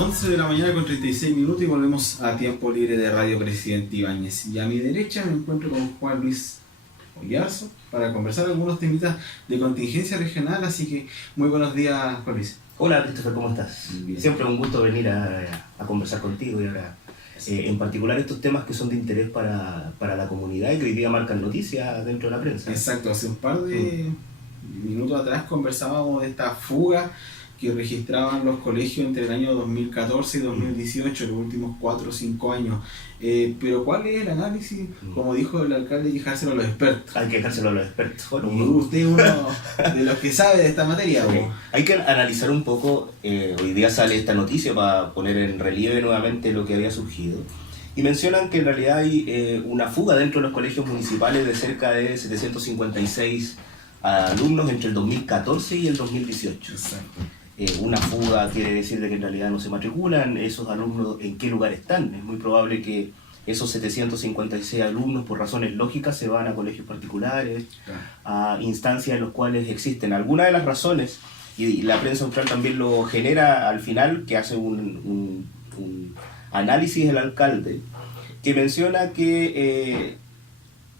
11 de la mañana con 36 minutos y volvemos a Tiempo Libre de Radio Presidente Ibáñez. Y a mi derecha me encuentro con Juan Luis Oyarzo para conversar algunos temitas de contingencia regional, así que muy buenos días, Juan Luis. Hola Christopher, ¿cómo estás? Bien. Siempre un gusto venir a conversar contigo y ahora en particular estos temas que son de interés para la comunidad y que hoy día marcan noticias dentro de la prensa. Exacto, hace un par de minutos atrás conversábamos de esta fuga que registraban los colegios entre el año 2014 y 2018, los últimos 4 o 5 años. Pero ¿cuál es el análisis? Como dijo el alcalde, hay que dejárselo a los expertos. Hay que dejárselo a los expertos. Bueno, Y usted es uno de los que sabe de esta materia. Sí. Hay que analizar un poco, hoy día sale esta noticia para poner en relieve nuevamente lo que había surgido. Y mencionan que en realidad hay una fuga dentro de los colegios municipales de cerca de 756 alumnos entre el 2014 y el 2018. Exacto. Una fuga quiere decir de que en realidad no se matriculan esos alumnos, en qué lugar están. Es muy probable que esos 756 alumnos, por razones lógicas, se van a colegios particulares, a instancias en las cuales existen algunas de las razones, y la prensa neutral también lo genera al final, que hace un análisis el alcalde, que menciona que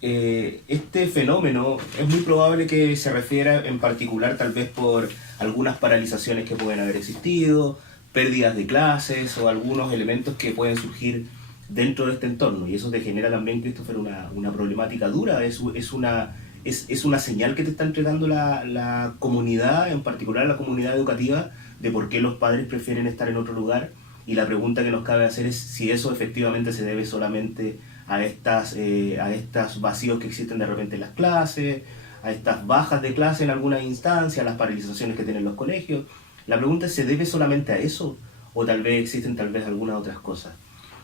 este fenómeno es muy probable que se refiera en particular tal vez por algunas paralizaciones que pueden haber existido, pérdidas de clases o algunos elementos que pueden surgir dentro de este entorno. Y eso te genera también, Christopher, una problemática dura, es una señal que te está entregando la comunidad, en particular la comunidad educativa, de por qué los padres prefieren estar en otro lugar. Y la pregunta que nos cabe hacer es si eso efectivamente se debe solamente a estos vacíos que existen de repente en las clases, a estas bajas de clase en algunas instancias, a las paralizaciones que tienen los colegios. La pregunta es, ¿se debe solamente a eso? ¿O tal vez existen algunas otras cosas?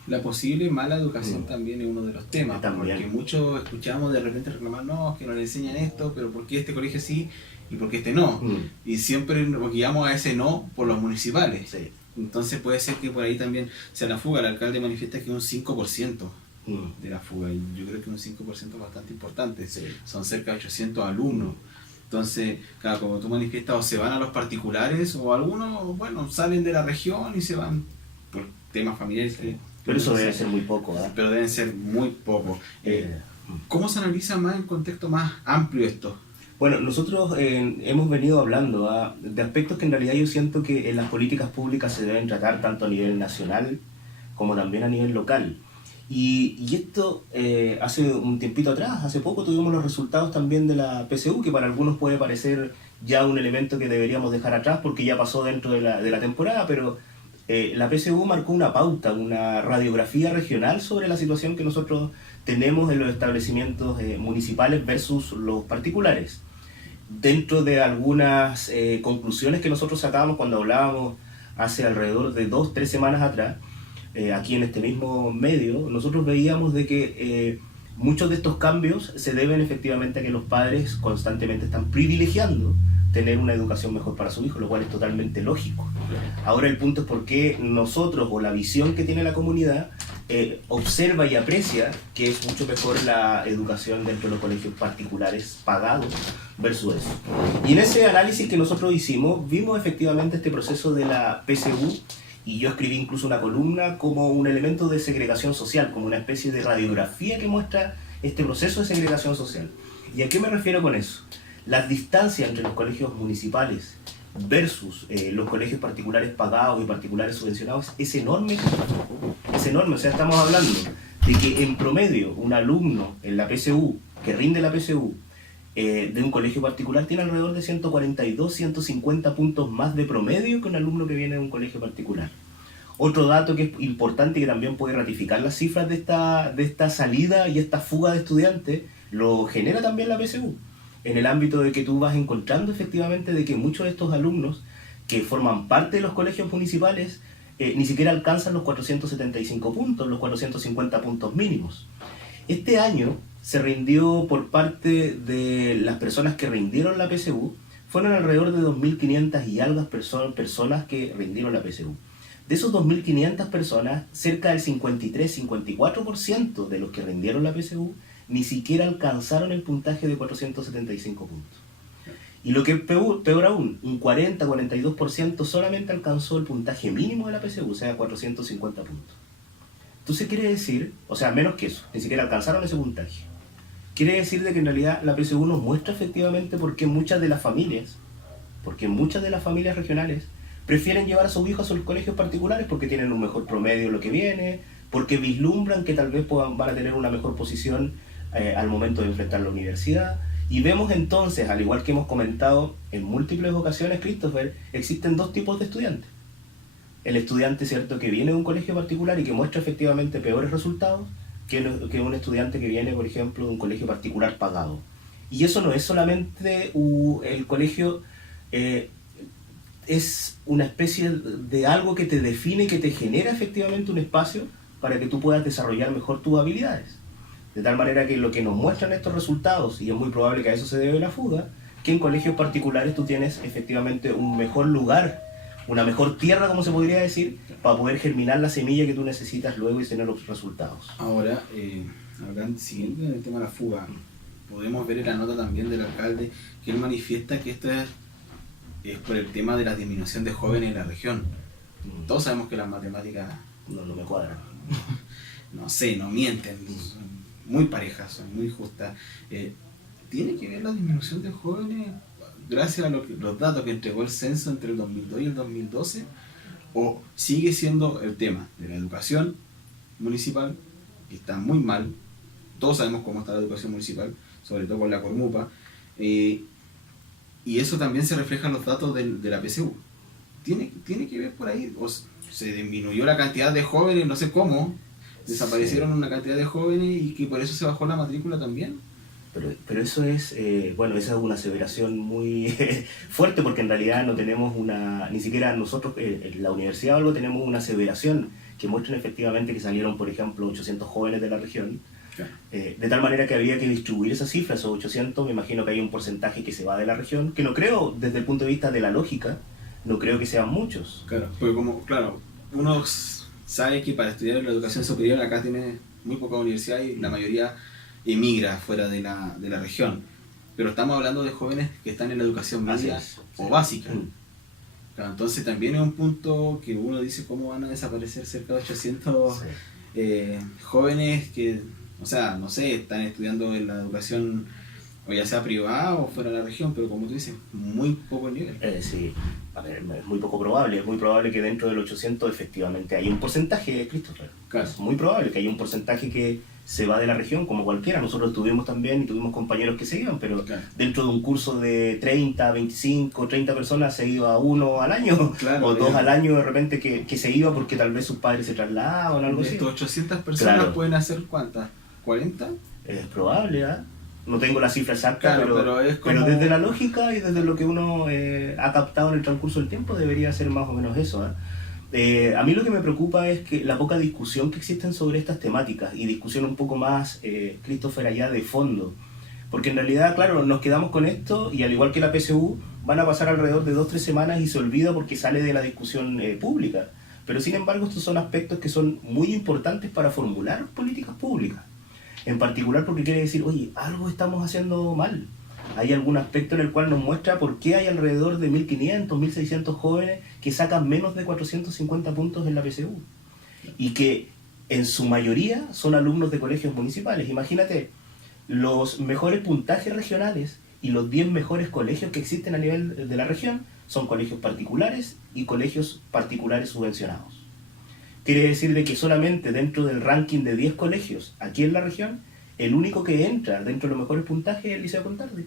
La posible mala educación también es uno de los temas, también. Porque muchos escuchamos de repente reclamar, no, que no le enseñan esto, pero ¿por qué este colegio sí y por qué este no? Y siempre nos guiamos a ese no por los municipales. Sí. Entonces puede ser que por ahí también sea la fuga. El alcalde manifiesta que es un 5% de la fuga, y yo creo que un 5% es bastante importante. Sí. Son cerca de 800 alumnos. Entonces, claro, como tú manifiestas, o se van a los particulares, o algunos, bueno, salen de la región y se van por temas familiares. Sí. Pero eso debe ser muy poco, ¿eh? Pero deben ser muy poco. ¿Cómo se analiza más en contexto más amplio esto? Bueno, nosotros hemos venido hablando de aspectos que en realidad yo siento que en las políticas públicas se deben tratar tanto a nivel nacional como también a nivel local. Y esto hace un tiempito atrás, hace poco tuvimos los resultados también de la PSU, que para algunos puede parecer ya un elemento que deberíamos dejar atrás porque ya pasó dentro de la temporada, pero la PSU marcó una pauta, una radiografía regional sobre la situación que nosotros tenemos en los establecimientos municipales versus los particulares. Dentro de algunas conclusiones que nosotros sacábamos cuando hablábamos hace alrededor de 2-3 semanas atrás, aquí en este mismo medio, nosotros veíamos de que muchos de estos cambios se deben efectivamente a que los padres constantemente están privilegiando tener una educación mejor para su hijo, lo cual es totalmente lógico. Ahora el punto es por qué nosotros, o la visión que tiene la comunidad, observa y aprecia que es mucho mejor la educación dentro de los colegios particulares pagados versus eso. Y en ese análisis que nosotros hicimos, vimos efectivamente este proceso de la PSU, y yo escribí incluso una columna como un elemento de segregación social, como una especie de radiografía que muestra este proceso de segregación social. ¿Y a qué me refiero con eso? Las distancias entre los colegios municipales versus los colegios particulares pagados y particulares subvencionados es enorme. Es enorme, o sea, estamos hablando de que en promedio un alumno en la PSU, que rinde la PSU, de un colegio particular tiene alrededor de 142, 150 puntos más de promedio que un alumno que viene de un colegio particular. Otro dato que es importante y que también puede ratificar las cifras de esta salida y esta fuga de estudiantes, lo genera también la PSU, en el ámbito de que tú vas encontrando efectivamente de que muchos de estos alumnos que forman parte de los colegios municipales ni siquiera alcanzan los 475 puntos, los 450 puntos mínimos. Este año se rindió por parte de las personas que rindieron la PSU, fueron alrededor de 2.500 y algo personas que rindieron la PSU. De esos 2.500 personas, cerca del 53-54% de los que rindieron la PSU ni siquiera alcanzaron el puntaje de 475 puntos. Y lo que es peor aún, un 40-42% solamente alcanzó el puntaje mínimo de la PSU, o sea, 450 puntos. Entonces quiere decir, o sea, menos que eso, ni siquiera alcanzaron ese puntaje. Quiere decir de que en realidad la PSU nos muestra efectivamente por qué muchas de las familias regionales prefieren llevar a sus hijos a sus colegios particulares porque tienen un mejor promedio lo que viene, porque vislumbran que tal vez van a tener una mejor posición al momento de enfrentar la universidad. Y vemos entonces, al igual que hemos comentado en múltiples ocasiones, Christopher, existen dos tipos de estudiantes. El estudiante, ¿cierto?, que viene de un colegio particular y que muestra efectivamente peores resultados que un estudiante que viene, por ejemplo, de un colegio particular pagado. Y eso no es solamente el colegio, es una especie de algo que te define y que te genera efectivamente un espacio para que tú puedas desarrollar mejor tus habilidades. De tal manera que lo que nos muestran estos resultados, y es muy probable que a eso se debe la fuga, que en colegios particulares tú tienes efectivamente un mejor lugar, una mejor tierra, como se podría decir, para poder germinar la semilla que tú necesitas luego y tener los resultados. Ahora, siguiendo en el tema de la fuga, podemos ver en la nota también del alcalde que él manifiesta que esto es por el tema de la disminución de jóvenes en la región. Todos sabemos que las matemáticas no me cuadran. No sé, no mienten, son muy parejas, son muy justas. ¿Tiene que ver la disminución de jóvenes gracias a los datos que entregó el censo entre el 2002 y el 2012? ¿O sigue siendo el tema de la educación municipal, que está muy mal? Todos sabemos cómo está la educación municipal, sobre todo con la Cormupa, y eso también se refleja en los datos de la PSU. ¿Tiene que ver por ahí? ¿O se disminuyó la cantidad de jóvenes, no sé cómo? Desaparecieron una cantidad de jóvenes y que por eso se bajó la matrícula también. Pero eso es, bueno, esa es una aseveración muy fuerte porque en realidad no tenemos ni siquiera nosotros en la universidad o algo tenemos una aseveración que muestren efectivamente que salieron, por ejemplo, 800 jóvenes de la región. Claro. De tal manera que había que distribuir esas cifras, esos 800, me imagino que hay un porcentaje que se va de la región, que no creo, desde el punto de vista de la lógica, no creo que sean muchos. Claro, porque uno sabe que para estudiar la educación superior acá tiene muy poca universidad y la mayoría emigra fuera de la región. Pero estamos hablando de jóvenes que están en la educación media o básica. Claro, entonces también es un punto que uno dice cómo van a desaparecer cerca de 800 jóvenes que, o sea, no sé, están estudiando en la educación o ya sea privada o fuera de la región, pero como tú dices, muy poco nivel. Sí, a ver, es muy poco probable. Es muy probable que dentro del 800 efectivamente haya un porcentaje, Christopher. Claro. Es muy probable que haya un porcentaje que se va de la región, como cualquiera. Nosotros tuvimos también y tuvimos compañeros que se iban, pero claro, dentro de un curso de 30, 25, 30 personas se iba uno al año, claro, o dos al año de repente que se iba porque tal vez sus padres se trasladaban o algo así. Estos 800 personas, claro, pueden hacer ¿cuántas? ¿40? Es probable, ¿eh? No tengo la cifra exacta, claro, pero desde la lógica y desde lo que uno ha captado en el transcurso del tiempo debería ser más o menos eso, ¿eh? A mí lo que me preocupa es que la poca discusión que existen sobre estas temáticas y discusión un poco más, Christopher, allá de fondo. Porque en realidad, claro, nos quedamos con esto y al igual que la PSU van a pasar alrededor de 2-3 semanas y se olvida porque sale de la discusión pública. Pero sin embargo estos son aspectos que son muy importantes para formular políticas públicas. En particular porque quiere decir, oye, algo estamos haciendo mal. Hay algún aspecto en el cual nos muestra por qué hay alrededor de 1.500, 1.600 jóvenes que sacan menos de 450 puntos en la PSU. Y que en su mayoría son alumnos de colegios municipales. Imagínate, los mejores puntajes regionales y los 10 mejores colegios que existen a nivel de la región son colegios particulares y colegios particulares subvencionados. Quiere decir de que solamente dentro del ranking de 10 colegios aquí en la región, el único que entra dentro de los mejores puntajes es el Liceo Contardi.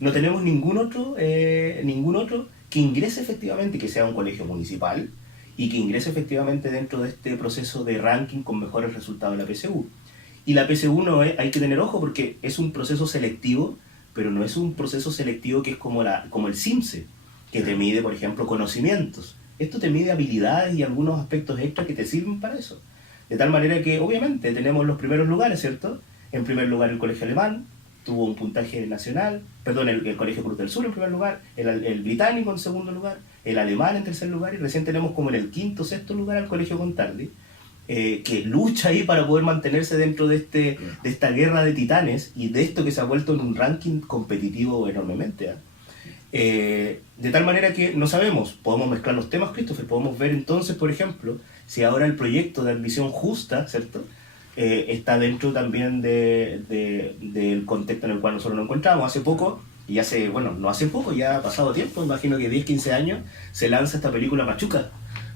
No tenemos ningún otro que ingrese efectivamente, que sea un colegio municipal y que ingrese efectivamente dentro de este proceso de ranking con mejores resultados de la PSU. Y la PSU hay que tener ojo porque es un proceso selectivo, pero no es un proceso selectivo que es como el CIMSE, que te mide, por ejemplo, conocimientos. Esto te mide habilidades y algunos aspectos extra que te sirven para eso. De tal manera que, obviamente, tenemos los primeros lugares, ¿cierto? En primer lugar, el Colegio Alemán tuvo un puntaje nacional, perdón, el Colegio Cruz del Sur en primer lugar, el Británico en segundo lugar, el Alemán en tercer lugar, y recién tenemos como en el quinto o sexto lugar al Colegio Contardi, que lucha ahí para poder mantenerse dentro de esta guerra de titanes y de esto que se ha vuelto en un ranking competitivo enormemente, ¿eh? De tal manera que no sabemos, podemos mezclar los temas, Christopher, podemos ver entonces, por ejemplo, si ahora el proyecto de admisión justa, ¿cierto? Está dentro también del contexto en el cual nosotros nos encontramos. Hace poco, y hace, bueno, no hace poco, ya ha pasado tiempo, imagino que 10, 15 años, se lanza esta película Machuca,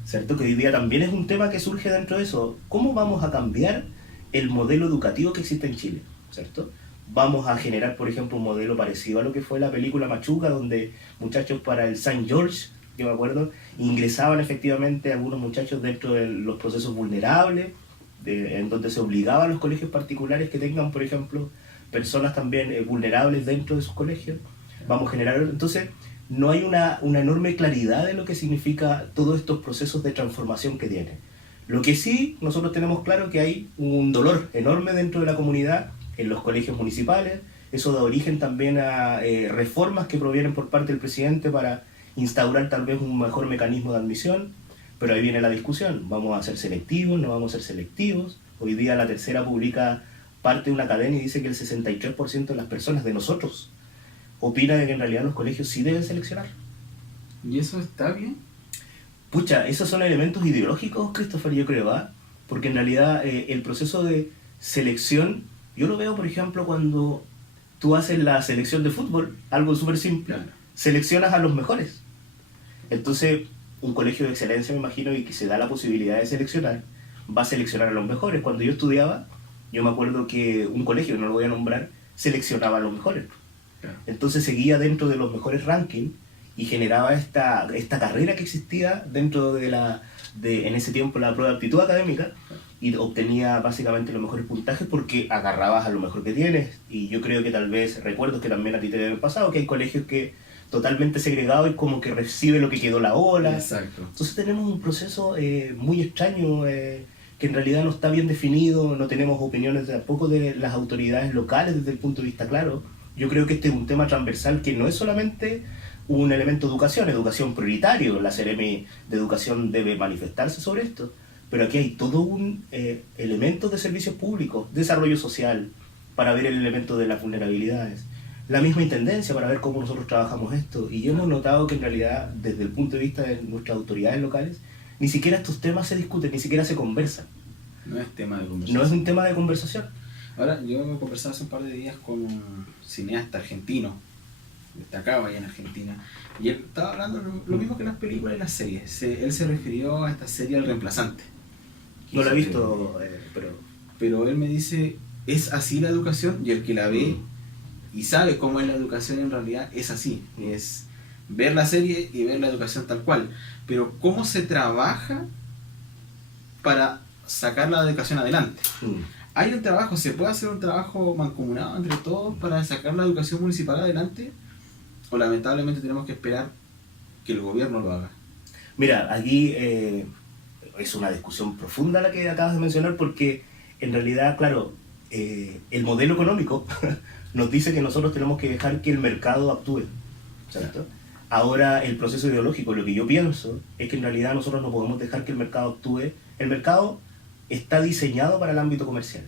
¿cierto? Que hoy día también es un tema que surge dentro de eso. ¿Cómo vamos a cambiar el modelo educativo que existe en Chile? ¿Cierto? Vamos a generar, por ejemplo, un modelo parecido a lo que fue la película Machuca, donde muchachos para el Saint George, yo me acuerdo, ingresaban efectivamente algunos muchachos dentro de los procesos vulnerables, en donde se obligaba a los colegios particulares que tengan, por ejemplo, personas también vulnerables dentro de sus colegios. Vamos a generar, entonces, no hay una enorme claridad de lo que significa todos estos procesos de transformación que tienen. Lo que sí, nosotros tenemos claro que hay un dolor enorme dentro de la comunidad, en los colegios municipales. Eso da origen también a reformas que provienen por parte del presidente para instaurar tal vez un mejor mecanismo de admisión, pero ahí viene la discusión, ¿vamos a ser selectivos? ¿No vamos a ser selectivos? Hoy día La Tercera publica parte de una cadena y dice que el 63% de las personas, de nosotros, opina de que en realidad los colegios sí deben seleccionar. ¿Y eso está bien? Pucha, esos son elementos ideológicos, Christopher, yo creo, ¿eh? Porque en realidad el proceso de selección, yo lo veo, por ejemplo, cuando tú haces la selección de fútbol, algo súper simple, Claro. seleccionas a los mejores. Entonces, un colegio de excelencia, me imagino, y que se da la posibilidad de seleccionar, va a seleccionar a los mejores. Cuando yo estudiaba, yo me acuerdo que un colegio, no lo voy a nombrar, seleccionaba a los mejores. Claro. Entonces seguía dentro de los mejores rankings y generaba esta carrera que existía dentro de en ese tiempo la prueba de aptitud académica, y obtenía básicamente los mejores puntajes porque agarrabas a lo mejor que tienes. Y yo creo que tal vez, recuerdo que también a ti te debe haber pasado, que hay colegios que totalmente segregados y como que recibe lo que quedó la ola. Exacto. Entonces tenemos un proceso muy extraño, que en realidad no está bien definido, no tenemos opiniones tampoco de las autoridades locales desde el punto de vista claro. Yo creo que este es un tema transversal que no es solamente un elemento de educación prioritario, la Seremi de Educación debe manifestarse sobre esto, pero aquí hay todo un elemento de servicios públicos, desarrollo social, para ver el elemento de las vulnerabilidades, la misma intendencia para ver cómo nosotros trabajamos esto, y hemos notado que en realidad desde el punto de vista de nuestras autoridades locales, ni siquiera estos temas se discuten, ni siquiera se conversan. No es tema de conversación. No es un tema de conversación. Ahora, yo conversaba hace un par de días con un cineasta argentino, destacado allá en Argentina, y él estaba hablando lo mismo que las películas y las series. Él se refirió a esta serie El Reemplazante. No la he visto, Pero él me dice, ¿es así la educación? Y el que la ve y sabe cómo es la educación en realidad es así. Es ver la serie y ver la educación tal cual. Pero ¿cómo se trabaja para sacar la educación adelante? ¿Hay un trabajo, se puede hacer un trabajo mancomunado entre todos para sacar la educación municipal adelante? ¿O lamentablemente tenemos que esperar que el gobierno lo haga? Mira, aquí es una discusión profunda la que acabas de mencionar, porque en realidad, claro, el modelo económico nos dice que nosotros tenemos que dejar que el mercado actúe, ¿cierto? Ahora, el proceso ideológico, lo que yo pienso es que en realidad nosotros no podemos dejar que el mercado actúe. El mercado está diseñado para el ámbito comercial,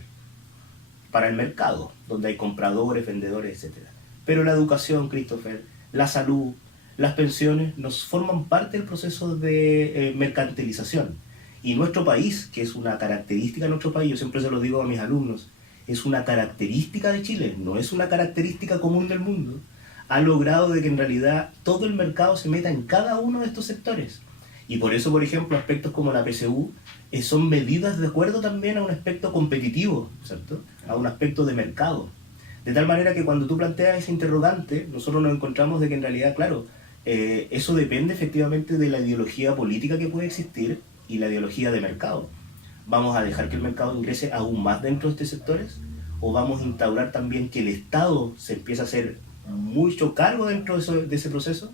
para el mercado, donde hay compradores, vendedores, etc. Pero la educación, Christopher, la salud, las pensiones, nos forman parte del proceso de mercantilización. Y nuestro país, que es una característica de nuestro país, yo siempre se lo digo a mis alumnos, es una característica de Chile, no es una característica común del mundo, ha logrado de que en realidad todo el mercado se meta en cada uno de estos sectores. Y por eso, por ejemplo, aspectos como la PSU son medidas de acuerdo también a un aspecto competitivo, ¿cierto? A un aspecto de mercado. De tal manera que cuando tú planteas ese interrogante, nosotros nos encontramos de que en realidad, claro, eso depende efectivamente de la ideología política que puede existir y la ideología de mercado. ¿Vamos a dejar que el mercado ingrese aún más dentro de estos sectores? ¿O vamos a instaurar también que el Estado se empiece a hacer mucho cargo dentro de ese proceso?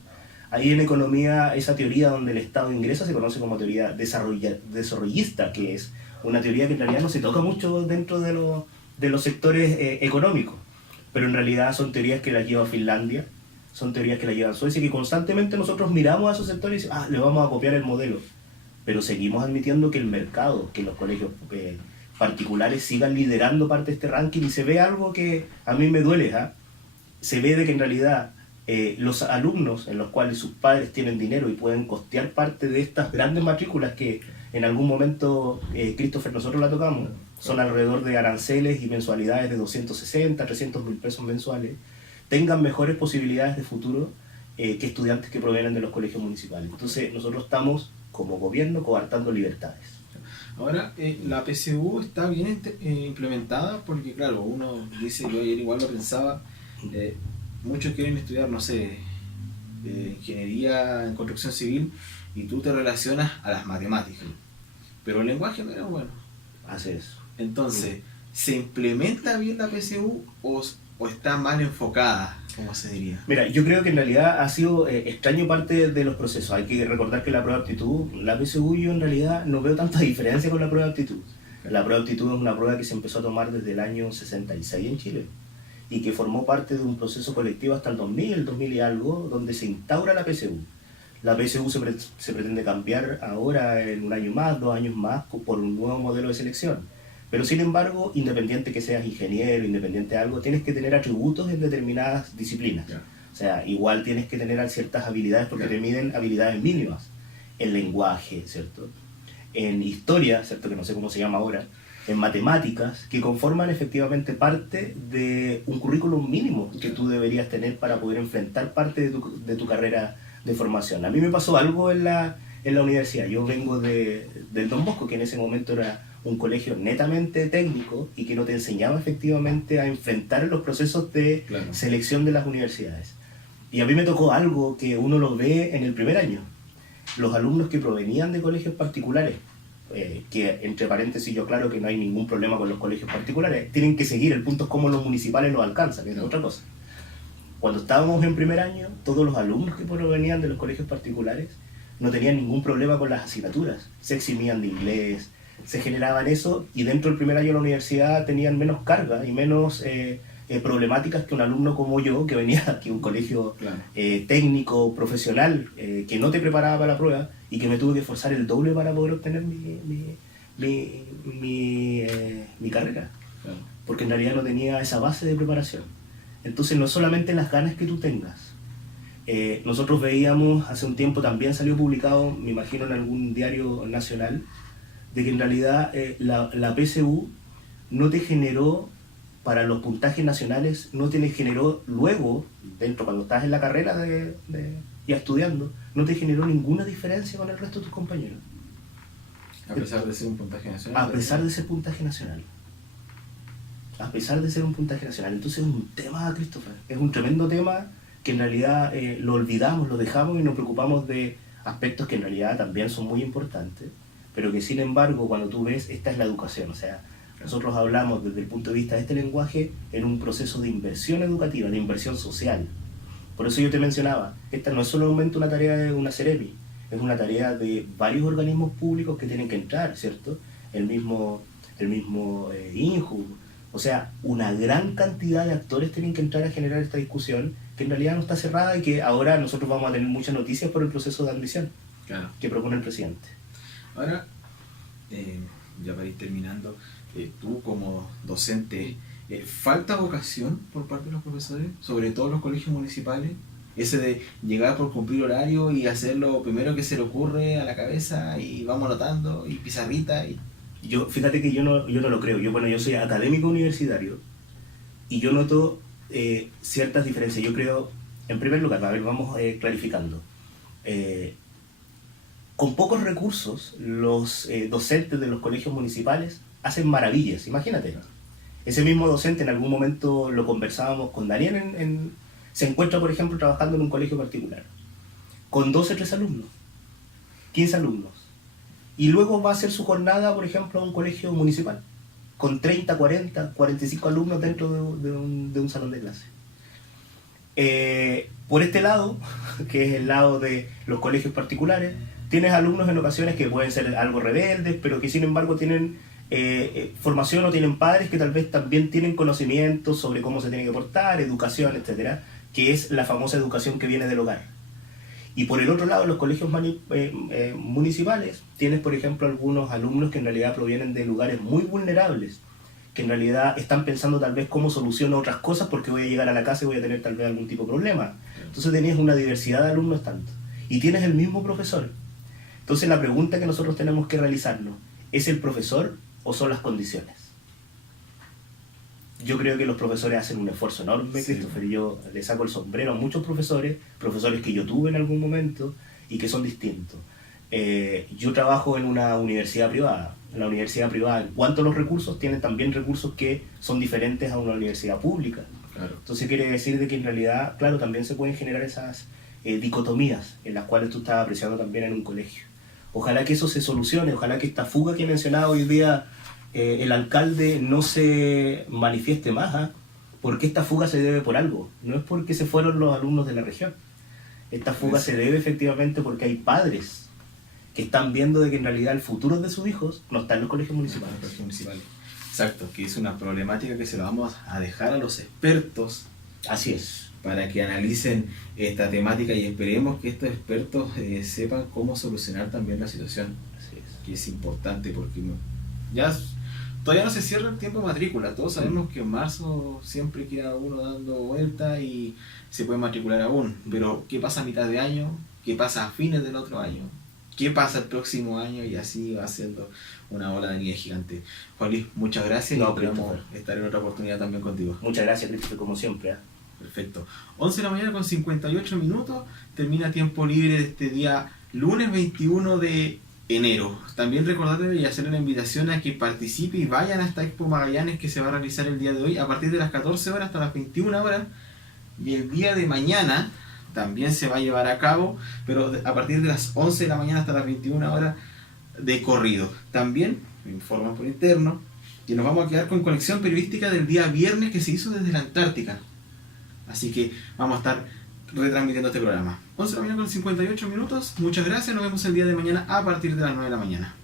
Ahí en economía, esa teoría donde el Estado ingresa se conoce como teoría desarrollista, que es una teoría que en realidad no se toca mucho dentro de los sectores económicos, pero en realidad son teorías que las lleva Finlandia, son teorías que las lleva Suecia, y que constantemente nosotros miramos a esos sectores y decimos, le vamos a copiar el modelo, pero seguimos admitiendo que el mercado, que los colegios particulares sigan liderando parte de este ranking, y se ve algo que a mí me duele, se ve de que en realidad los alumnos en los cuales sus padres tienen dinero y pueden costear parte de estas grandes matrículas que en algún momento, Christopher, nosotros la tocamos, son alrededor de aranceles y mensualidades de 260, 300 mil pesos mensuales, tengan mejores posibilidades de futuro que estudiantes que provienen de los colegios municipales. Entonces nosotros estamos como gobierno coartando libertades. Ahora, la PSU está bien implementada porque, claro, uno dice, yo ayer igual lo pensaba, muchos quieren estudiar, no sé, ingeniería en construcción civil y tú te relacionas a las matemáticas, pero el lenguaje no era bueno. Hace eso. Entonces, ¿se implementa bien la PSU o está mal enfocada, como se diría? Mira, yo creo que en realidad ha sido extraño parte de los procesos. Hay que recordar que la prueba de aptitud, la PSU, yo en realidad no veo tanta diferencia con la prueba de aptitud. La prueba de aptitud es una prueba que se empezó a tomar desde el año 66 en Chile y que formó parte de un proceso colectivo hasta el 2000 y algo, donde se instaura la PSU. La PSU se pretende cambiar ahora en un año más, 2 años más, por un nuevo modelo de selección. Pero sin embargo, independiente que seas ingeniero, independiente de algo, tienes que tener atributos en determinadas disciplinas. Yeah. O sea, igual tienes que tener ciertas habilidades porque te miden habilidades mínimas. En lenguaje, ¿cierto? En historia, ¿cierto? Que no sé cómo se llama ahora. En matemáticas, que conforman efectivamente parte de un currículum mínimo que tú deberías tener para poder enfrentar parte de tu carrera de formación. A mí me pasó algo en la universidad. Yo vengo del Don Bosco, que en ese momento era un colegio netamente técnico y que no te enseñaba efectivamente a enfrentar los procesos de selección de las universidades. Y a mí me tocó algo que uno lo ve en el primer año. Los alumnos que provenían de colegios particulares, que entre paréntesis yo claro que no hay ningún problema con los colegios particulares, tienen que seguir, el punto es cómo los municipales los alcanzan, que es otra cosa. Cuando estábamos en primer año, todos los alumnos que provenían de los colegios particulares no tenían ningún problema con las asignaturas, se eximían de inglés, se generaban eso, y dentro del primer año de la universidad tenían menos carga y menos problemáticas que un alumno como yo, que venía aquí a un colegio técnico, profesional, que no te preparaba para la prueba y que me tuve que esforzar el doble para poder obtener mi carrera, porque en realidad no tenía esa base de preparación. Entonces no solamente las ganas que tú tengas. Nosotros veíamos, hace un tiempo también salió publicado, me imagino en algún diario nacional, de que en realidad la PSU no te generó, para los puntajes nacionales, no te generó luego, dentro cuando estás en la carrera ya estudiando, no te generó ninguna diferencia con el resto de tus compañeros. A pesar de ser un puntaje nacional. A pesar de ser puntaje nacional. A pesar de ser un puntaje nacional. Entonces es un tema, Christopher, es un tremendo tema que en realidad lo olvidamos, lo dejamos y nos preocupamos de aspectos que en realidad también son muy importantes, pero que sin embargo cuando tú ves, esta es la educación, o sea, nosotros hablamos desde el punto de vista de este lenguaje en un proceso de inversión educativa, de inversión social. Por eso yo te mencionaba, esta no es solamente una tarea de una Ceremi, es una tarea de varios organismos públicos que tienen que entrar, ¿cierto? El mismo INJU, o sea, una gran cantidad de actores tienen que entrar a generar esta discusión que en realidad no está cerrada y que ahora nosotros vamos a tener muchas noticias por el proceso de admisión que propone el presidente. Ahora, ya para ir terminando, tú como docente, ¿falta vocación por parte de los profesores, sobre todo en los colegios municipales? Ese de llegar por cumplir horario y hacer lo primero que se le ocurre a la cabeza y vamos anotando y pizarrita y... Fíjate que yo no lo creo. Yo soy académico universitario y yo noto ciertas diferencias. Yo creo, en primer lugar, a ver, vamos clarificando. Con pocos recursos, los docentes de los colegios municipales hacen maravillas. Imagínate. Ese mismo docente, en algún momento lo conversábamos con Daniel, se encuentra, por ejemplo, trabajando en un colegio particular, con 12 o 13 alumnos, 15 alumnos. Y luego va a hacer su jornada, por ejemplo, a un colegio municipal, con 30, 40, 45 alumnos dentro de un salón de clase. Por este lado, que es el lado de los colegios particulares, tienes alumnos en ocasiones que pueden ser algo rebeldes, pero que sin embargo tienen formación o tienen padres que tal vez también tienen conocimientos sobre cómo se tiene que portar, educación, etcétera, que es la famosa educación que viene del hogar. Y por el otro lado, en los colegios municipales, tienes, por ejemplo, algunos alumnos que en realidad provienen de lugares muy vulnerables, que en realidad están pensando tal vez cómo soluciono otras cosas porque voy a llegar a la casa y voy a tener tal vez algún tipo de problema. Entonces tenías una diversidad de alumnos tanto. Y tienes el mismo profesor. Entonces la pregunta que nosotros tenemos que realizarnos, ¿es el profesor o son las condiciones? Yo creo que los profesores hacen un esfuerzo enorme, sí. Christopher, y yo le saco el sombrero a muchos profesores que yo tuve en algún momento y que son distintos. Yo trabajo en una universidad privada. En la universidad privada, en cuanto a los recursos, tienen también recursos que son diferentes a una universidad pública. Claro. Entonces quiere decir de que en realidad, claro, también se pueden generar esas dicotomías en las cuales tú estás apreciando también en un colegio. Ojalá que eso se solucione, ojalá que esta fuga que he mencionado hoy día el alcalde no se manifieste más, porque esta fuga se debe por algo, no es porque se fueron los alumnos de la región. Esta fuga se debe efectivamente porque hay padres que están viendo de que en realidad el futuro de sus hijos no está en los colegios municipales. Exacto, que es una problemática que se la vamos a dejar a los expertos. Así es. Para que analicen esta temática y esperemos que estos expertos sepan cómo solucionar también la situación. Así es. Que es importante porque todavía no se cierra el tiempo de matrícula. Todos sabemos que en marzo siempre queda uno dando vueltas y se puede matricular aún. Pero ¿qué pasa a mitad de año? ¿Qué pasa a fines del otro año? ¿Qué pasa el próximo año? Y así va siendo una bola de nieve gigante. Juan Luis, muchas gracias y esperamos estar en otra oportunidad también contigo. Muchas gracias, Christopher, como siempre. Perfecto. 11 de la mañana con 58 minutos. Termina tiempo libre de este día lunes 21 de enero. También recordarles y hacer una invitación a que participe y vayan a esta Expo Magallanes que se va a realizar el día de hoy a partir de las 14 horas hasta las 21 horas. Y el día de mañana también se va a llevar a cabo, pero a partir de las 11 de la mañana hasta las 21 horas de corrido. También me informan por interno que nos vamos a quedar con conexión periodística del día viernes que se hizo desde la Antártica. Así que vamos a estar retransmitiendo este programa. 11 de la mañana con 58 minutos. Muchas gracias. Nos vemos el día de mañana a partir de las 9 de la mañana.